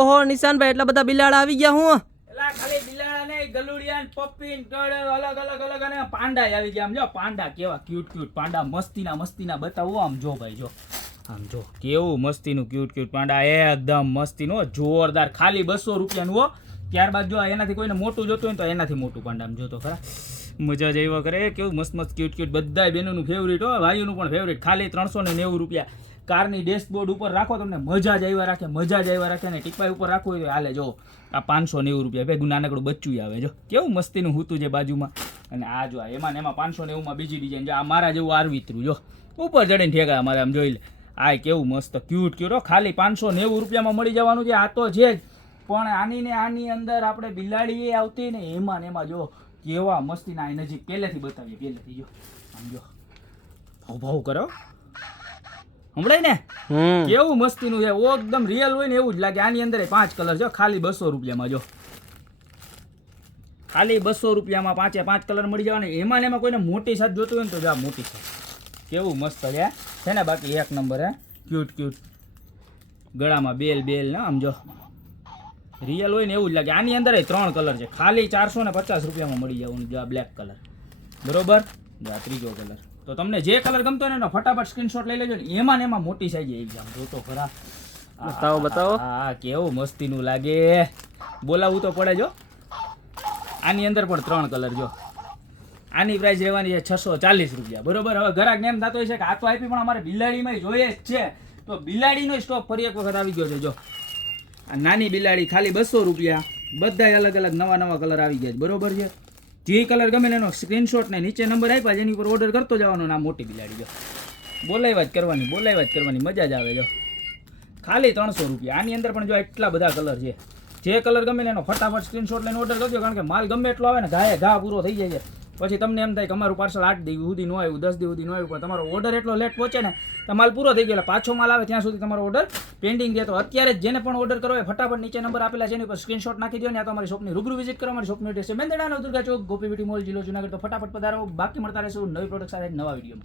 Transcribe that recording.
ઓહો નિશાનભાઈ એટલા બધા બિલાડા આવી ગયા હું એલા ખાલી બિલાડા ને ગલુડિયા ને પપ્પી ને અલગ અલગ અને પાંડા આવી ગયા. આમ જો પાંડા કેવા ક્યુટ પાંડા મસ્તીના બતાવો. આમ જો ભાઈ જો આમ જો કેવું મસ્તીનું ક્યુટ પાંડા એકદમ મસ્તીનું જોરદાર. ખાલી 200 રૂપિયાનું હો. ત્યારબાદ જો એનાથી કોઈને મોટું જોતું હોય તો એનાથી મોટું પાંડા આમ જોતો ખરા મજા જ એવા કરે. કેવું મસ્ત ક્યુટ બધા બહેનોનું ફેવરિટ હો, ભાઈઓનું પણ ફેવરિટ. ખાલી 390 રૂપિયા. કારની ડેશબોર્ડ ઉપર રાખો તમને મજા જ આવ્યા રાખે ને ટીપાઈ ઉપર રાખવું હોય તો હાલે. જો આ 590 રૂપિયા ભેગું નાનકડું બચ્ચું આવે. જો કેવું મસ્તીનું હૂતું છે બાજુમાં. અને આ જો એમાં 590 માં બીજી ડિઝાઇન. જો આ મારા જેવું આરવિતરું જો ઉપર ચડીને ઠેકા અમારે આમ જોઈ લે. આ કેવું મસ્ત ક્યુટ ખાલી 590 રૂપિયામાં મળી જવાનું છે. આ તો છે જ, પણ આની ને આની અંદર આપણે બિલાડી આવતી ને એમાં જો કેવા મસ્તીના નજીક પહેલેથી બતાવીએ. જો આમ જો ભાવ કરો હમણાં ને કેવું મસ્તીનું છે. એકદમ રિયલ હોય ને એવું જ લાગે. આની અંદર 5 કલર છે ખાલી 200 રૂપિયામાં. જો ખાલી 200 રૂપિયામાં 5 કલર મળી જવાના. એમાં કોઈને મોટી સાઈઝ જોતું હોય ને તો જો મોટી સાઈઝ કેવું મસ્ત છે ને. બાકી એક નંબર હે ક્યુટ ગળામાં બેલ ને આમ જો રિયલ હોય ને એવું જ લાગે. આની અંદર 3 કલર છે ખાલી 450 રૂપિયામાં મળી જવાનું. જો આ બ્લેક કલર બરોબર. જો આ ત્રીજો કલર. તો તમને જે કલર ગમતો હોય ને ફટાફટ સ્ક્રીનશોટ લઈ લેજો ને. એમાં મોટી સાઈઝ એક્ઝામ જોતો ખરા. બતાવો. હા કેવું મસ્તીનું લાગે. બોલાવવું તો પડે. જો આની અંદર પણ 3 કલર. જો આની પ્રાઇસ રહેવાની છે 640 રૂપિયા બરોબર. હવે ગ્રાહકને એમ થતો હોય છે કે આ તો આપી પણ અમારે બિલાડીમાં જોઈએ જ છે, તો બિલાડીનો સ્ટોક ફરી એક વખત આવી ગયો છે. જો આ નાની બિલાડી ખાલી 200 રૂપિયા. બધા અલગ નવા કલર આવી ગયા છે બરોબર છે. જે કલર ગમે એનો સ્ક્રીનશોટ ને નીચે નંબર આપ્યા જેની ઉપર ઓર્ડર કરતો જવાનો. ના મોટી બિલાડી જો બોલાવ્યા જ કરવાની મજા જ આવે. જો ખાલી 300 રૂપિયા. આની અંદર પણ જો એટલા બધા કલર છે. જે કલર ગમે એનો ફટાફટ સ્ક્રીનશોટ લઈને ઓર્ડર કરજો, કારણ કે માલ ગમે એટલો આવે ને ઘા પૂરો થઈ જાય છે. પછી તમને એમ થાય કે અમારું પાર્સલ 8 દિવસ સુધી ન આવ્યું, 10 દિવસ સુધી ન આવ્યું, પણ તમારો ઓર્ડર એટલો લેટ પહોંચે ને તો માલ પૂરો થઈ ગયો. પાછો માલ આવે ત્યાં સુધી તમારો ઓર્ડર પેન્ડિંગ રહે. તો અત્યારે જેને પણ ઓર્ડર કરો એ ફટાફટ નીચે નંબર આપેલા છે એની ઉપર સ્ક્રીનશોટ નાખી દો ને. આ તો અમારી શોપની રૂબરૂ વિઝિટ કરો. અમારી શોપનું એડ્રેસ છે મેંદરડા નવદુર્ગા ચોક, ગોપી બ્યુટી મોલ, જિલ્લો જુનાગઢ. તો ફટાફટ પધારો. બાકી મળતા રહેશું નવી પ્રોડક્ટ સાથે નવા વિડીયો.